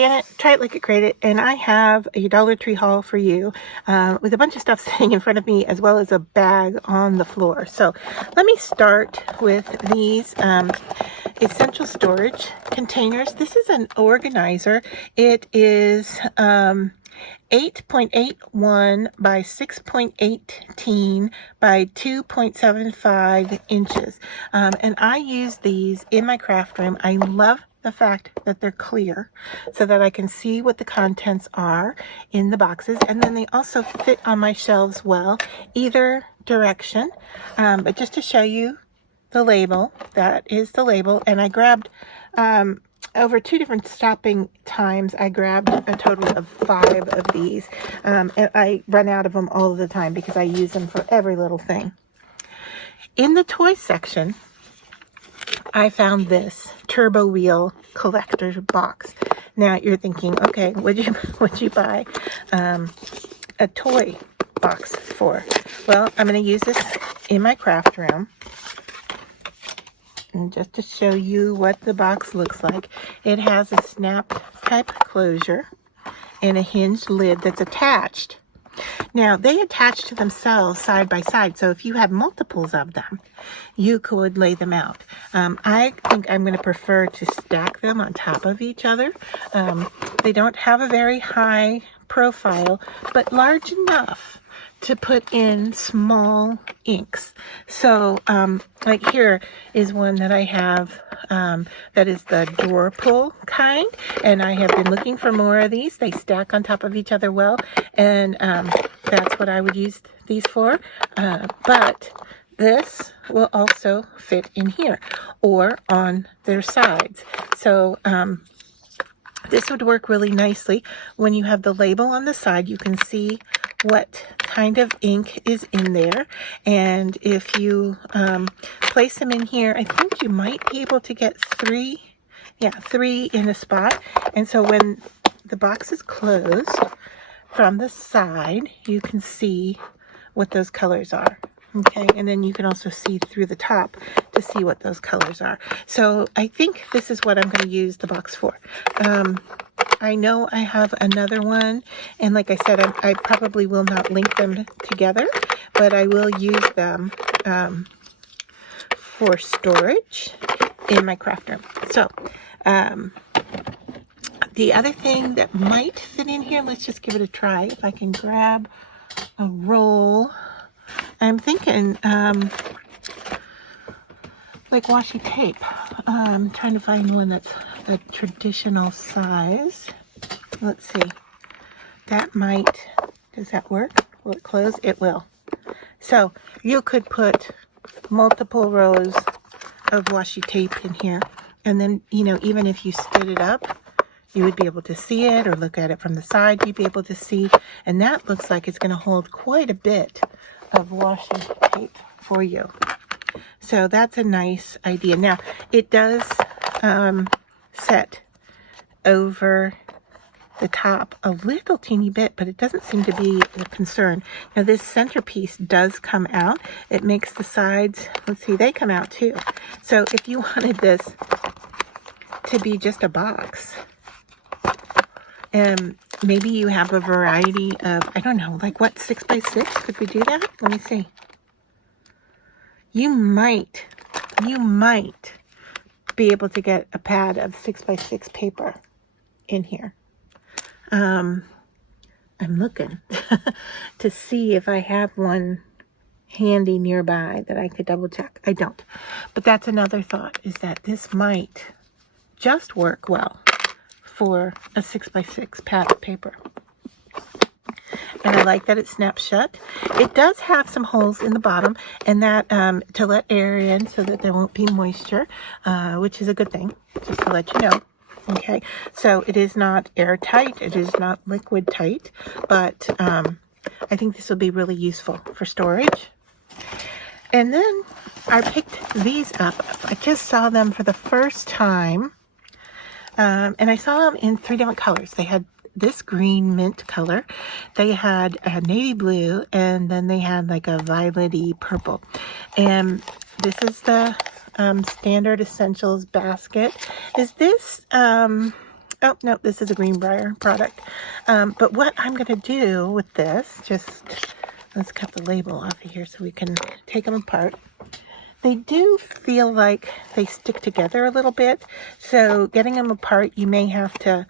Janet, try it like it created, and I have a Dollar Tree haul for you with a bunch of stuff sitting in front of me as well as a bag on the floor. So let me start with these essential storage containers. This is an organizer. It is 8.81 by 6.18 by 2.75 inches. And I use these in my craft room. I love the fact that they're clear so that I can see what the contents are in the boxes, and then they also fit on my shelves well, either direction. But just to show you the label, that is the label, and I grabbed over 2 different stopping times, I grabbed a total of 5 of these, and I run out of them all the time because I use them for every little thing. In the toy section, I found this Turbo Wheel collector box. Now you're thinking, okay, would you buy a toy box for? Well, I'm going to use this in my craft room. And just to show you what the box looks like, it has a snap type closure and a hinged lid that's attached. Now, they attach to themselves side by side, so if you have multiples of them, you could lay them out. I think I'm going to prefer to stack them on top of each other. They don't have a very high profile, but large enough to put in small inks. So, like here is one that I have that is the drawer pull kind, and I have been looking for more of these. They stack on top of each other well, and that's what I would use these for. But this will also fit in here or on their sides. So, this would work really nicely. When you have the label on the side, you can see what kind of ink is in there, and if you place them in here, I think you might be able to get 3 in a spot. And so when the box is closed from the side, you can see what those colors are. Okay, and then you can also see through the top to see what those colors are. So I think this is what I'm going to use the box for. I know I have another one, and like I said, I probably will not link them together, but I will use them for storage in my craft room. So the other thing that might fit in here, let's just give it a try. If I can grab a roll, I'm thinking like washi tape. I'm trying to find one that's a traditional size. Let's see. That might, does that work? Will it close? It will. So you could put multiple rows of washi tape in here, and then, you know, even if you stood it up, you would be able to see it, or look at it from the side, you'd be able to see. And that looks like it's going to hold quite a bit of washi tape for you. So that's a nice idea. Now, it does set over the top a little teeny bit, but it doesn't seem to be a concern. Now, this centerpiece does come out. It makes the sides, let's see, they come out too. So if you wanted this to be just a box, and maybe you have a variety of, I don't know, like what, 6 by 6? Could we do that? Let me see. You might be able to get a pad of 6 by 6 paper in here. I'm looking to see if I have one handy nearby that I could double check. I don't. But that's another thought, is that this might just work well for a 6 by 6 pad of paper. And I like that it snaps shut. It does have some holes in the bottom, and that to let air in so that there won't be moisture, which is a good thing, just to let you know. Okay, so it is not airtight, it is not liquid tight, but I think this will be really useful for storage. And then I picked these up. I just saw them for the first time, and I saw them in 3 different colors. They had this green mint color, they had a navy blue, and then they had like a violet-y purple. And this is the standard essentials basket. Is this Oh, no, this is a Greenbrier product. But what I'm going to do with this, let's cut the label off of here so we can take them apart. They do feel like they stick together a little bit. So getting them apart, you may have to,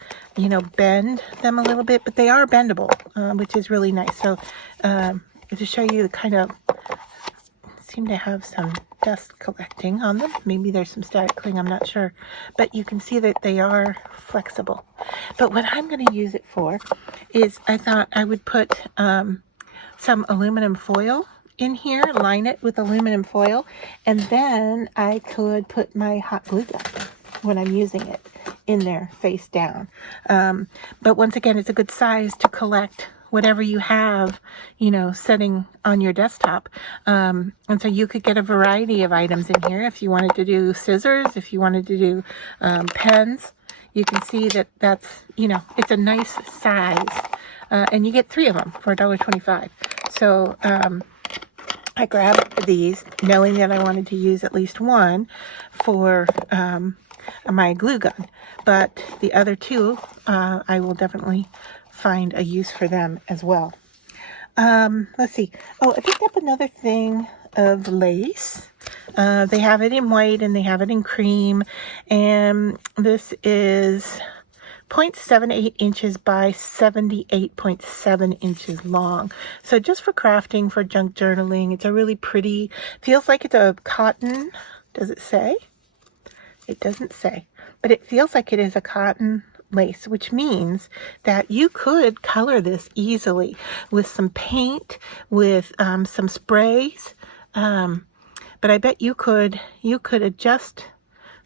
bend them a little bit, but they are bendable, which is really nice. So to show you, kind of seem to have some dust collecting on them. Maybe there's some static cling, I'm not sure. But you can see that they are flexible. But what I'm going to use it for is, I thought I would put some aluminum foil in here, line it with aluminum foil, and then I could put my hot glue gun when I'm using it in there face down. But once again, it's a good size to collect whatever you have, setting on your desktop. And so you could get a variety of items in here. If you wanted to do scissors, if you wanted to do pens, you can see that that's, it's a nice size. And you get 3 of them for $1.25. So I grabbed these knowing that I wanted to use at least one for my glue gun. But the other 2, I will definitely find a use for them as well. Let's see. Oh, I picked up another thing of lace. They have it in white and they have it in cream. And this is 0.78 inches by 78.7 inches long. So just for crafting, for junk journaling, it's a really pretty, feels like it's a cotton. Does it say? It doesn't say, but it feels like it is a cotton lace, which means that you could color this easily with some paint, with some sprays. But I bet you could adjust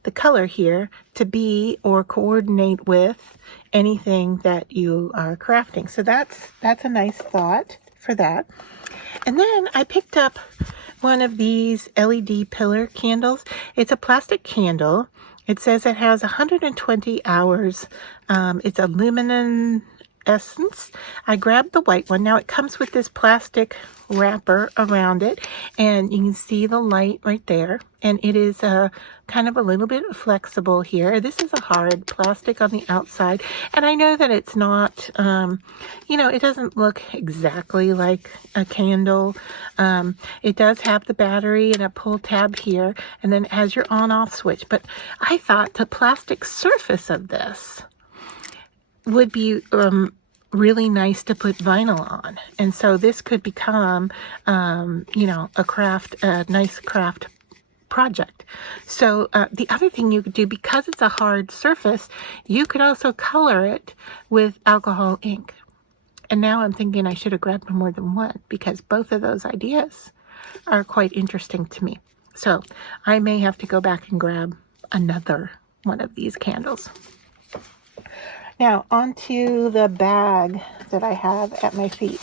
the color here to be or coordinate with anything that you are crafting. So that's a nice thought for that. And then I picked up one of these LED pillar candles. It's a plastic candle. It says it has 120 hours. It's a luminescence. I grabbed the white one. Now it comes with this plastic wrapper around it, and you can see the light right there. And it is kind of a little bit flexible here. This is a hard plastic on the outside, and I know that it's not, it doesn't look exactly like a candle. It does have the battery and a pull tab here, and then it has your on-off switch. But I thought the plastic surface of this would be really nice to put vinyl on, and so this could become a nice craft project. So the other thing you could do, because it's a hard surface, you could also color it with alcohol ink. And now I'm thinking I should have grabbed more than one, because both of those ideas are quite interesting to me. So I may have to go back and grab another one of these candles. Now, onto the bag that I have at my feet.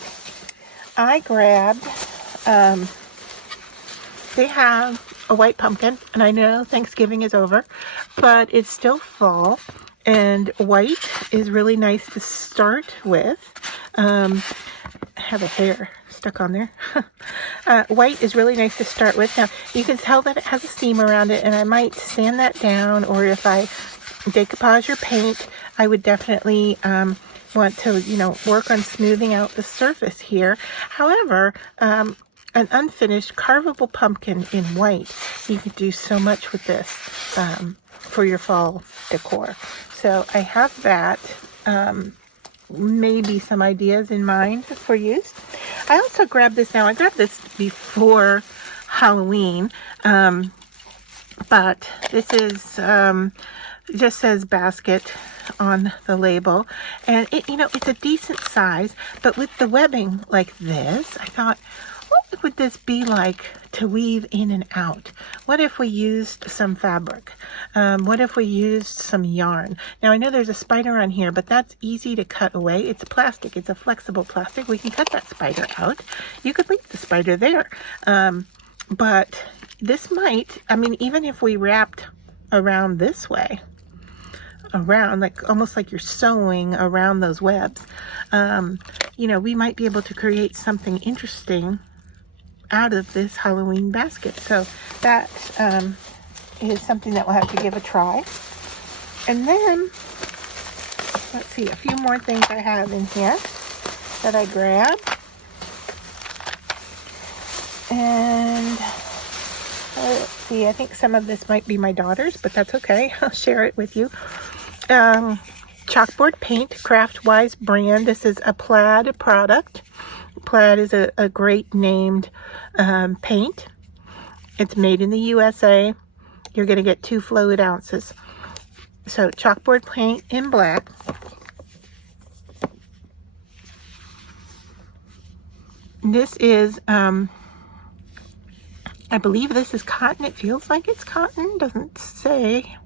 I grabbed, they have a white pumpkin, and I know Thanksgiving is over, but it's still fall, and white is really nice to start with. I have a hair stuck on there. White is really nice to start with. Now, you can tell that it has a seam around it, and I might sand that down, or if I decoupage or paint, I would definitely want to, work on smoothing out the surface here. However, an unfinished carvable pumpkin in white, you could do so much with this for your fall decor. So I have that, maybe some ideas in mind for use. I also grabbed this. Now, I grabbed this before Halloween, but this is it just says basket on the label, and it's a decent size, but with the webbing like this, I thought, what would this be like to weave in and out? What if we used some fabric? What if we used some yarn? Now, I know there's a spider on here, but that's easy to cut away. It's plastic. It's a flexible plastic. We can cut that spider out. You could leave the spider there. But this might, even if we wrapped around this way, like almost like you're sewing around those webs, we might be able to create something interesting out of this Halloween basket. So that is something that we'll have to give a try. And then let's see, a few more things I have in here that I grabbed. And let's see, I think some of this might be my daughter's, but that's okay. I'll share it with you. Chalkboard paint, Craftwise brand. This is a Plaid product. Plaid is a great named paint. It's made in the USA. You're going to get 2 fluid ounces. So chalkboard paint in black. This is, I believe this is cotton. It feels like it's cotton. Doesn't say.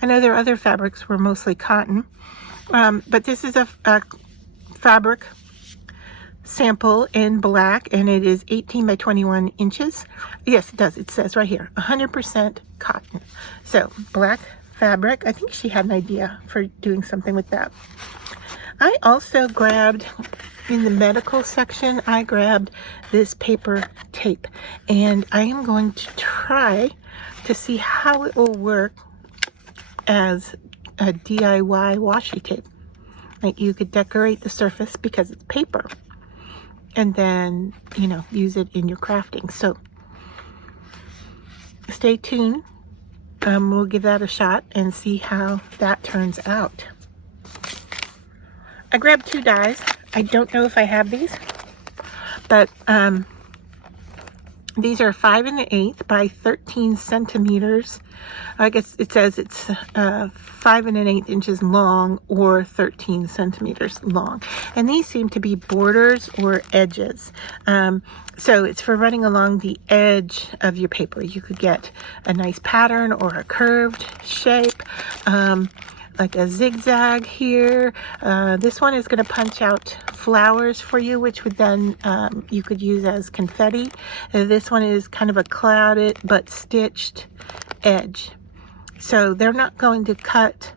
I know there are other fabrics were mostly cotton. But this is a fabric sample in black, and it is 18 by 21 inches. Yes, it does. It says right here, 100% cotton. So black fabric. I think she had an idea for doing something with that. I also grabbed, in the medical section, I grabbed this paper tape, and I am going to try to see how it will work as a DIY washi tape. Like, you could decorate the surface because it's paper, and then, you know, use it in your crafting. So stay tuned. We'll give that a shot and see how that turns out. I grabbed 2 dies. I don't know if I have these, but these are 5 1/8 by 13 centimeters. I guess it says it's 5 1/8 inches long or 13 centimeters long. And these seem to be borders or edges. So it's for running along the edge of your paper. You could get a nice pattern or a curved shape, like a zigzag here. This one is going to punch out flowers for you, which would then you could use as confetti. This one is kind of a clouded but stitched edge. So they're not going to cut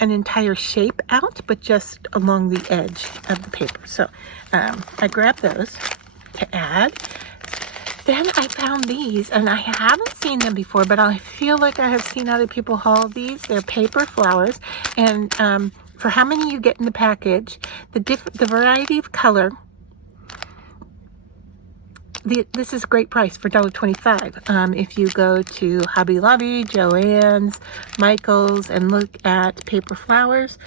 an entire shape out, but just along the edge of the paper. So I grabbed those to add. Then I found these, and I haven't seen them before, but I feel like I have seen other people haul these. They're paper flowers, and for how many you get in the package, the variety of color, this is a great price for $1.25. If you go to Hobby Lobby, Joann's, Michael's, and look at paper flowers,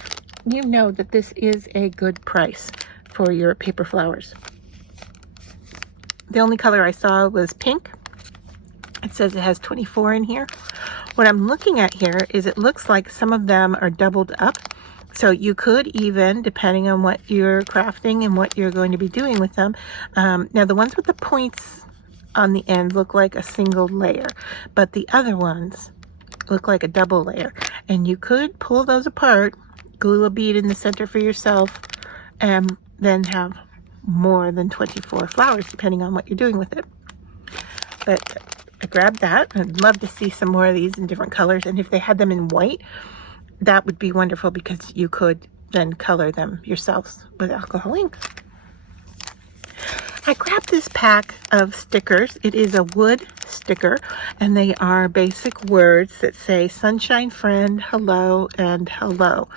you know that this is a good price for your paper flowers. The only color I saw was pink. It says it has 24 in here. What I'm looking at here is it looks like some of them are doubled up. So you could even, depending on what you're crafting and what you're going to be doing with them. Now the ones with the points on the end look like a single layer, but the other ones look like a double layer. And you could pull those apart, glue a bead in the center for yourself, and then have more than 24 flowers, depending on what you're doing with it. But I grabbed that. I'd love to see some more of these in different colors, and if they had them in white, that would be wonderful, because you could then color them yourselves with alcohol ink. I grabbed this pack of stickers. It is a wood sticker, and they are basic words that say sunshine friend, hello, and hello.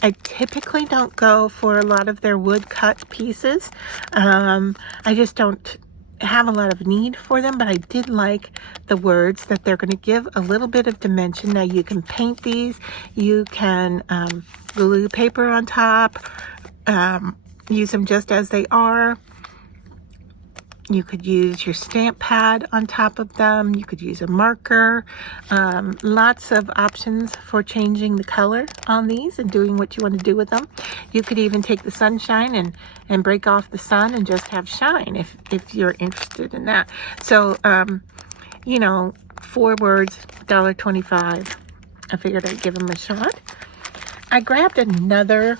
I typically don't go for a lot of their wood cut pieces. I just don't have a lot of need for them, but I did like the words that they're going to give a little bit of dimension. Now you can paint these, you can glue paper on top, use them just as they are. You could use your stamp pad on top of them. You could use a marker. Lots of options for changing the color on these and doing what you want to do with them. You could even take the sunshine and break off the sun and just have shine if you're interested in that. So, you know, 4 words, $1.25. I figured I'd give them a shot. I grabbed another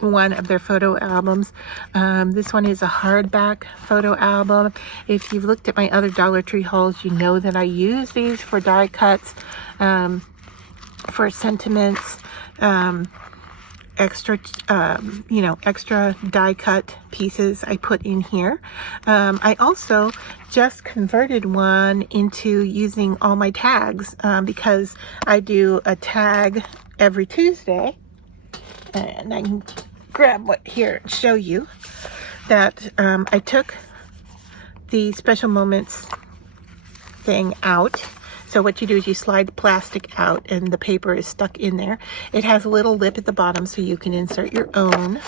one of their photo albums. This one is a hardback photo album. If you've looked at my other Dollar Tree hauls, you know that I use these for die cuts, for sentiments, extra, extra die cut pieces I put in here. I also just converted one into using all my tags because I do a tag every Tuesday. And I can grab what here and show you that I took the special moments thing out. So what you do is you slide the plastic out and the paper is stuck in there. It has a little lip at the bottom so you can insert your own.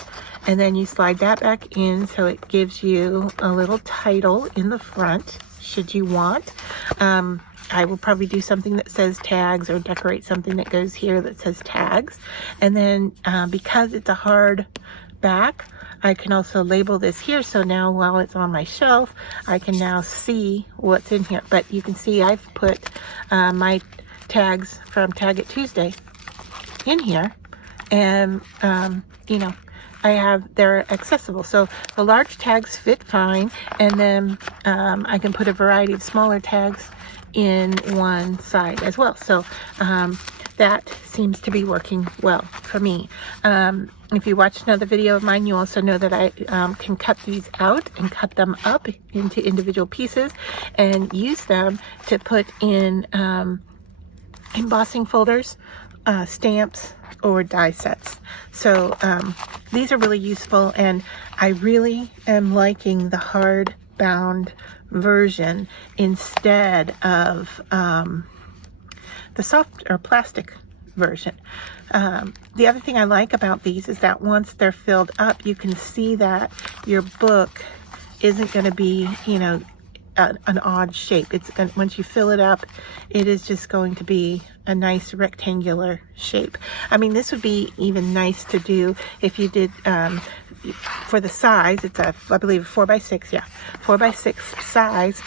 And then you slide that back in so it gives you a little title in the front, should you want. I will probably do something that says tags or decorate something that goes here that says tags. And then because it's a hard back, I can also label this here, so now while it's on my shelf, I can now see what's in here. But you can see I've put my tags from Tag It Tuesday in here, and they're accessible. So the large tags fit fine, and then I can put a variety of smaller tags in one side as well. So that seems to be working well for me. If you watched another video of mine, you also know that I can cut these out and cut them up into individual pieces and use them to put in embossing folders, stamps, or die sets. So these are really useful, and I really am liking the hard bound version instead of the soft or plastic version. The other thing I like about these is that once they're filled up, you can see that your book isn't going to be, an odd shape. It's going, once you fill it up, it is just going to be a nice rectangular shape. I mean, this would be even nice to do if you did for the size. It's a, I believe, 4x6. Yeah, 4x6 size.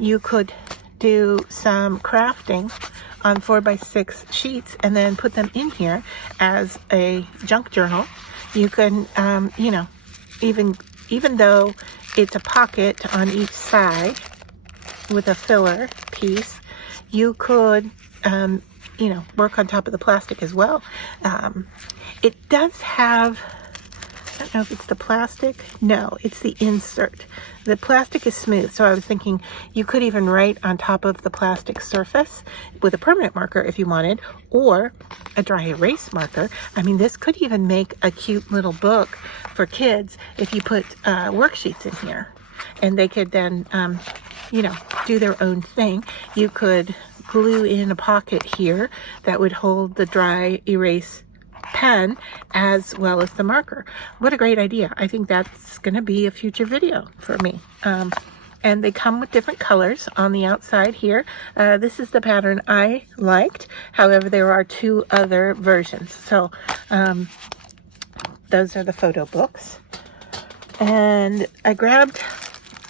You could do some crafting on 4x6 sheets and then put them in here as a junk journal. You can, even though it's a pocket on each side with a filler piece, you could, work on top of the plastic as well. It does have, I don't know if it's the plastic. No, it's the insert. The plastic is smooth, so I was thinking you could even write on top of the plastic surface with a permanent marker if you wanted, or a dry erase marker. I mean, this could even make a cute little book for kids if you put worksheets in here, and they could then, do their own thing. You could glue in a pocket here that would hold the dry erase pen as well as the marker. What a great idea. I think that's going to be a future video for me. And they come with different colors on the outside here. This is the pattern I liked. However, there are two other versions. So those are the photo books. And I grabbed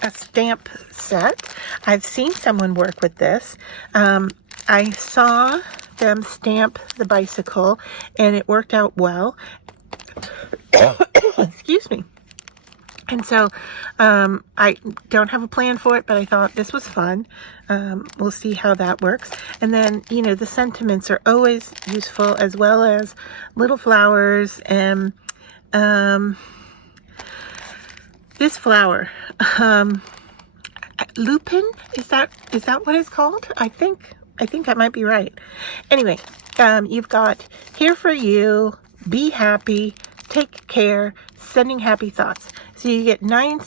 a stamp set. I've seen someone work with this. I saw them stamp the bicycle and it worked out well. Excuse me. And so I don't have a plan for it, but I thought this was fun. We'll see how that works. And then, the sentiments are always useful, as well as little flowers and this flower. Lupin, is that what it's called? I think I might be right. Anyway, you've got here for you, be happy, take care, sending happy thoughts. So you get nine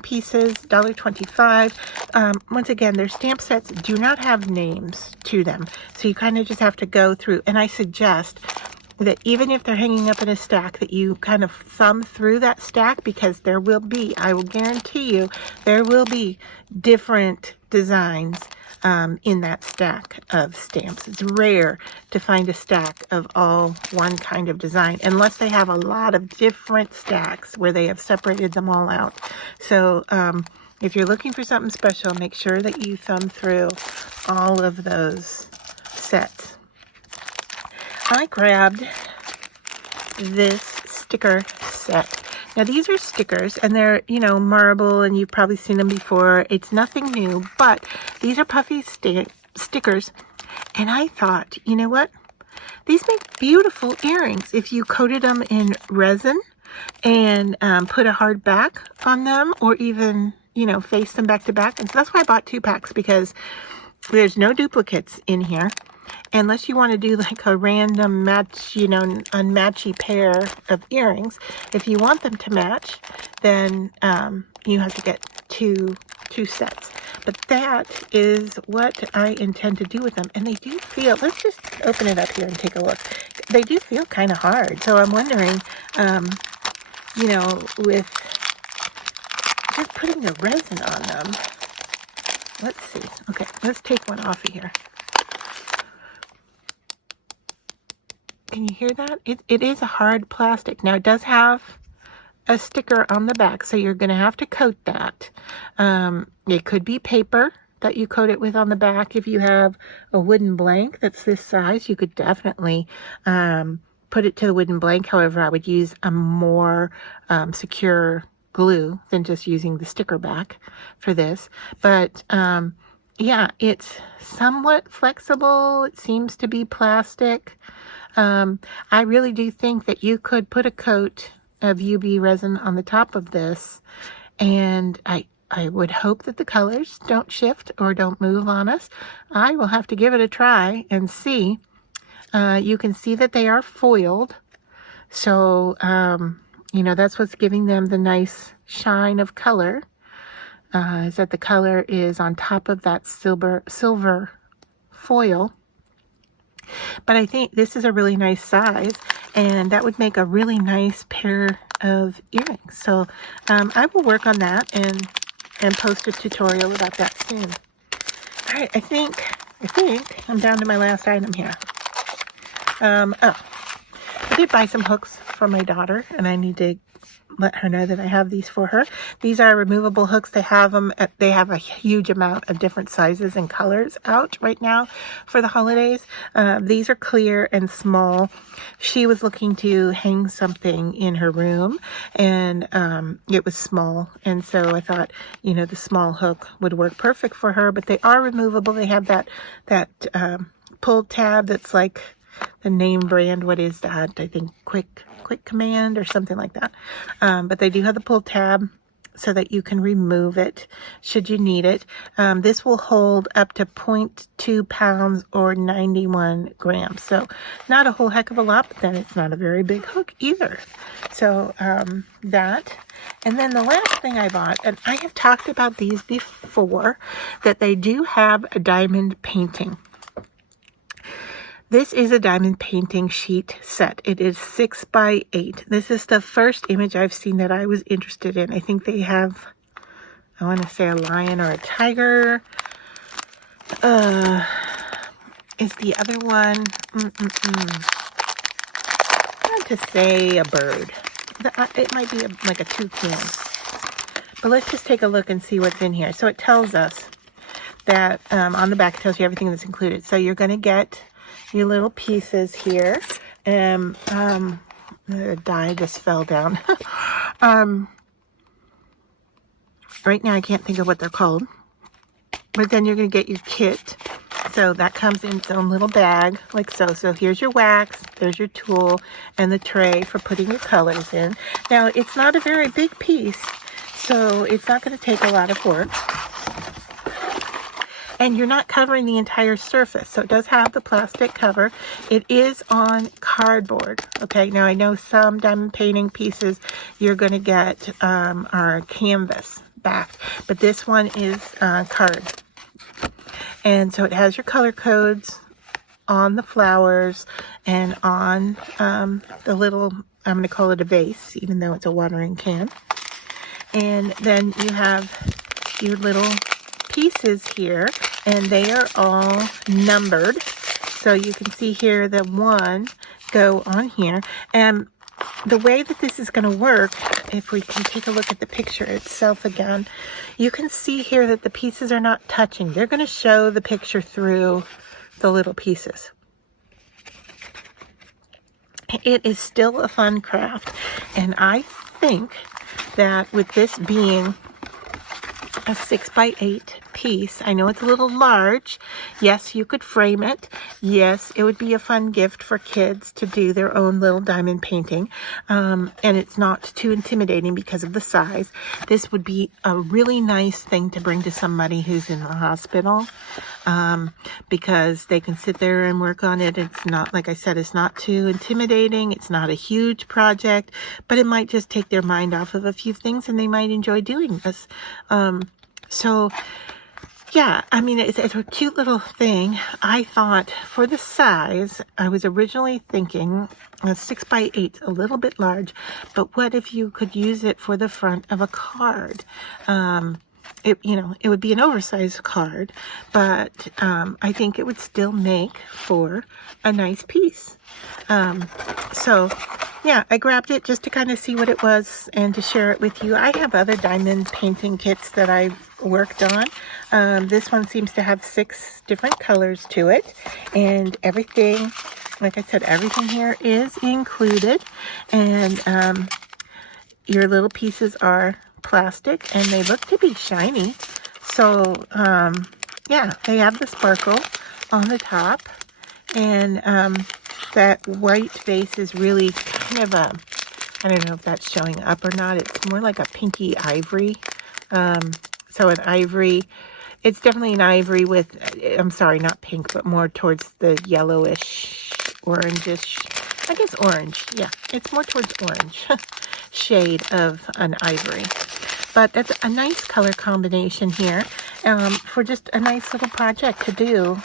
pieces, $1.25. Once again, their stamp sets do not have names to them. So you kind of just have to go through. And I suggest that even if they're hanging up in a stack, that you kind of thumb through that stack, because there will be, I will guarantee you, there will be different designs in that stack of stamps. It's rare to find a stack of all one kind of design, unless they have a lot of different stacks where they have separated them all out. So if you're looking for something special, make sure that you thumb through all of those sets. I grabbed this sticker set. Now these are stickers, and they're, marble, and you've probably seen them before. It's nothing new, but these are Puffy stickers. And I thought, you know what? These make beautiful earrings if you coated them in resin and put a hard back on them, or even, you know, face them back to back. And so that's why I bought 2 packs, because there's no duplicates in here. Unless you want to do like a random match, you know, unmatchy pair of earrings. If you want them to match, then you have to get two sets. But that is what I intend to do with them. And they do feel, let's just open it up here and take a look. They do feel kind of hard. So I'm wondering, you know, with just putting the resin on them. Let's see. Okay, let's take one off of here. Can you hear that? It is a hard plastic. Now, it does have a sticker on the back, so you're going to have to coat that. It could be paper that you coat it with on the back. If you have a wooden blank that's this size, you could definitely put it to the wooden blank. However, I would use a more secure glue than just using the sticker back for this. But yeah, it's somewhat flexible. It seems to be plastic. I really do think that you could put a coat of UV resin on the top of this, and I would hope that the colors don't shift or don't move on us. I will have to give it a try and see. You can see that they are foiled, so you know, that's what's giving them the nice shine of color, is that the color is on top of that silver foil. But I think this is a really nice size, and that would make a really nice pair of earrings. So I will work on that and post a tutorial about that soon. All right, I think I'm down to my last item here. Oh, I did buy some hooks for my daughter, and I need to let her know that I have these for her. These are removable hooks. They have them. They have a huge amount of different sizes and colors out right now for the holidays. These are clear and small. She was looking to hang something in her room, and it was small, and so I thought, you know, the small hook would work perfect for her. But they are removable. They have that pull tab that's like the name brand. What is that? I think Quick Command or something like that. But they do have the pull tab so that you can remove it should you need it. This will hold up to 0.2 pounds or 91 grams. So not a whole heck of a lot, but then it's not a very big hook either. So that. And then the last thing I bought, and I have talked about these before, that they do have a diamond painting. This is a diamond painting sheet set. It is 6 by 8. This is the first image I've seen that I was interested in. I think they have, I want to say, a lion or a tiger. Is the other one, I want to say a bird. It might be like a toucan. But let's just take a look and see what's in here. So it tells us that on the back, it tells you everything that's included. So you're going to get your little pieces here, and the die just fell down. Right now I can't think of what they're called, but then you're going to get your kit. So that comes in its own little bag, like so. So here's your wax, there's your tool, and the tray for putting your colors in. Now, it's not a very big piece, so it's not going to take a lot of work. And you're not covering the entire surface. So it does have the plastic cover. It is on cardboard. Okay, now I know some diamond painting pieces you're going to get are canvas back, but this one is card. And so it has your color codes on the flowers and on the little, I'm going to call it a vase, even though it's a watering can. And then you have your little pieces here, and they are all numbered. So you can see here the one go on here. And the way that this is going to work, if we can take a look at the picture itself again, you can see here that the pieces are not touching. They're going to show the picture through the little pieces. It is still a fun craft, and I think that with this being a 6 by 8 piece. I know it's a little large. Yes, you could frame it. Yes, it would be a fun gift for kids to do their own little diamond painting. And it's not too intimidating because of the size. This would be a really nice thing to bring to somebody who's in the hospital, because they can sit there and work on it. It's not, like I said, it's not too intimidating. It's not a huge project, but it might just take their mind off of a few things and they might enjoy doing this. So yeah, I mean, it's a cute little thing. I thought for the size, I was originally thinking a 6x8, a little bit large, but what if you could use it for the front of a card? It would be an oversized card, but I think it would still make for a nice piece. So yeah, I grabbed it just to kind of see what it was and to share it with you. I have other diamond painting kits that I've worked on. This one seems to have 6 different colors to it, and everything, like I said, everything here is included, and your little pieces are plastic and they look to be shiny. So yeah, they have the sparkle on the top, and that white base is really kind of a, I don't know if that's showing up or not. It's more like a pinky ivory. So an ivory, it's definitely an ivory with, I'm sorry, not pink, but more towards the yellowish, orangish, I guess orange. Yeah, it's more towards orange shade of an ivory. But that's a nice color combination here for just a nice little project to do,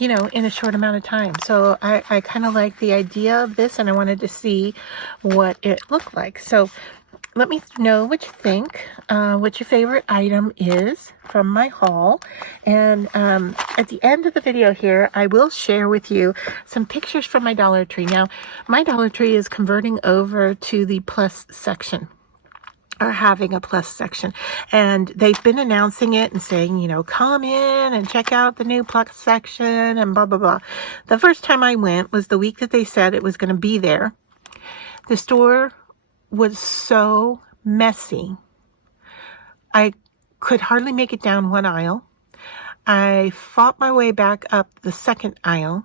in a short amount of time. So I kind of like the idea of this, and I wanted to see what it looked like. So let me know what you think, what your favorite item is from my haul. And at the end of the video here, I will share with you some pictures from my Dollar Tree. Now, my Dollar Tree is converting over to the plus section, or having a plus section, and they've been announcing it and saying, come in and check out the new plus section and blah blah blah. The first time I went was the week that they said it was going to be there. The store was so messy. I could hardly make it down one aisle. I fought my way back up the second aisle.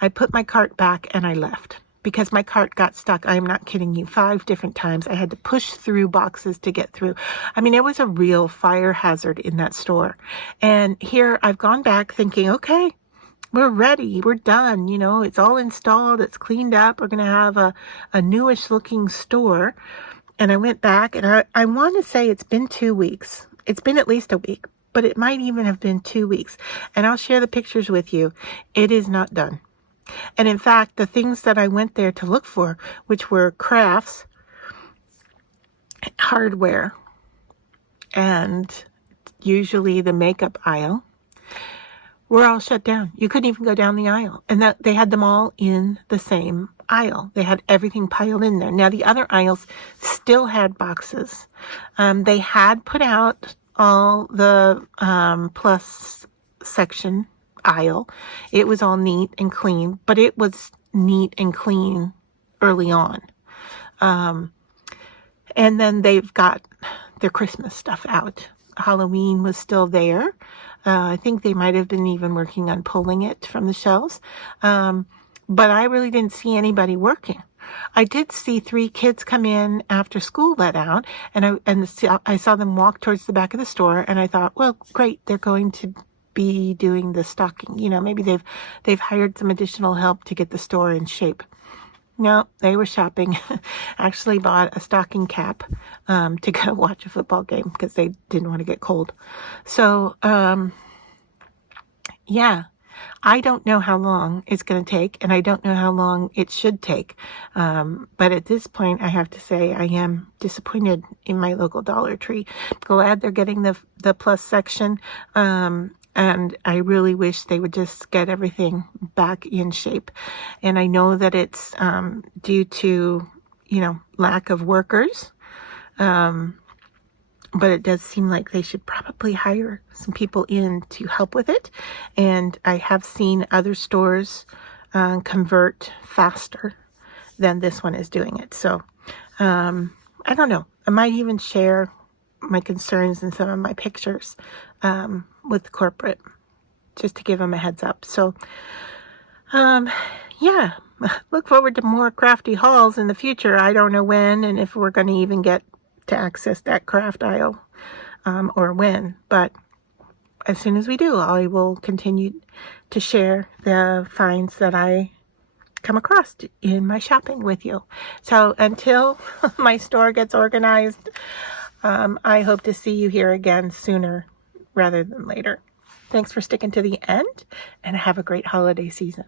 I put my cart back and I left, because my cart got stuck. I am not kidding you. 5 different times. I had to push through boxes to get through. I mean, it was a real fire hazard in that store. And here I've gone back thinking, okay, we're ready. We're done. It's all installed. It's cleaned up. We're going to have a newish looking store. And I went back, and I want to say it's been 2 weeks. It's been at least a week, but it might even have been 2 weeks. And I'll share the pictures with you. It is not done. And in fact, the things that I went there to look for, which were crafts, hardware, and usually the makeup aisle, were all shut down. You couldn't even go down the aisle. And that they had them all in the same aisle. They had everything piled in there. Now, the other aisles still had boxes. They had put out all the plus section aisle. It was all neat and clean, but it was neat and clean early on. And then they've got their Christmas stuff out. Halloween was still there. I think they might have been even working on pulling it from the shelves. But I really didn't see anybody working. I did see 3 kids come in after school let out, and I saw them walk towards the back of the store, and I thought, well, great, they're going to be doing the stocking. Maybe they've hired some additional help to get the store in shape. No, they were shopping. Actually bought a stocking cap to go watch a football game because they didn't want to get cold. So yeah, I don't know how long it's going to take, and I don't know how long it should take. But at this point, I have to say I am disappointed in my local Dollar Tree. Glad they're getting the plus section. And I really wish they would just get everything back in shape. And I know that it's due to, lack of workers. But it does seem like they should probably hire some people in to help with it. And I have seen other stores convert faster than this one is doing it. So I don't know. I might even share my concerns in some of my pictures with corporate, just to give them a heads up. So, yeah, look forward to more crafty hauls in the future. I don't know when and if we're going to even get to access that craft aisle or when, but as soon as we do, I will continue to share the finds that I come across in my shopping with you. So until my store gets organized, I hope to see you here again sooner rather than later. Thanks for sticking to the end, and have a great holiday season.